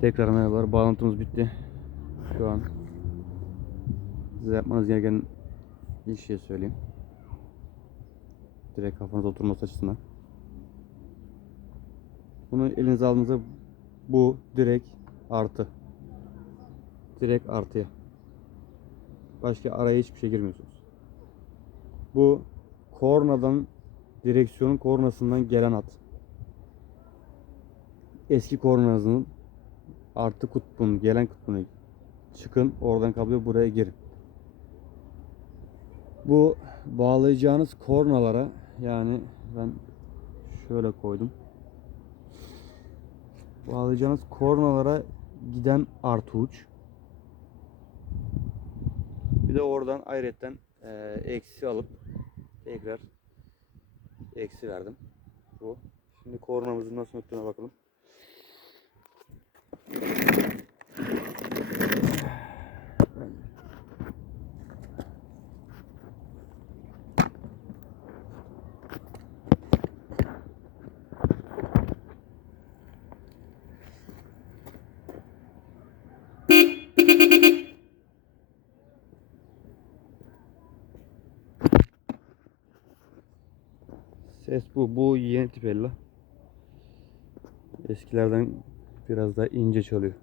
Tekrar merhabalar. Bağlantımız bitti. Şu an size yapmanız gereken ilk şey söyleyeyim. Direkt kafanıza oturması açısından. Bunu elinize aldığınızda bu direkt artı. Direkt artıya. Başka araya hiçbir şey girmiyorsunuz. Bu kornadan direksiyonun kornasından gelen hat. Eski kornanızın artı kutbunun gelen kutbuna çıkın oradan kabloyu buraya girin. Bu bağlayacağınız kornalara yani ben şöyle koydum. Bağlayacağınız kornalara giden artı uç. Bir de oradan ayrıyetten eee, eksi alıp tekrar eksi verdim. Bu. Şimdi kornamızın nasıl öttüğüne bakalım. Ses bu. Bu yeni tip ella. Eskilerden biraz daha ince çalıyor.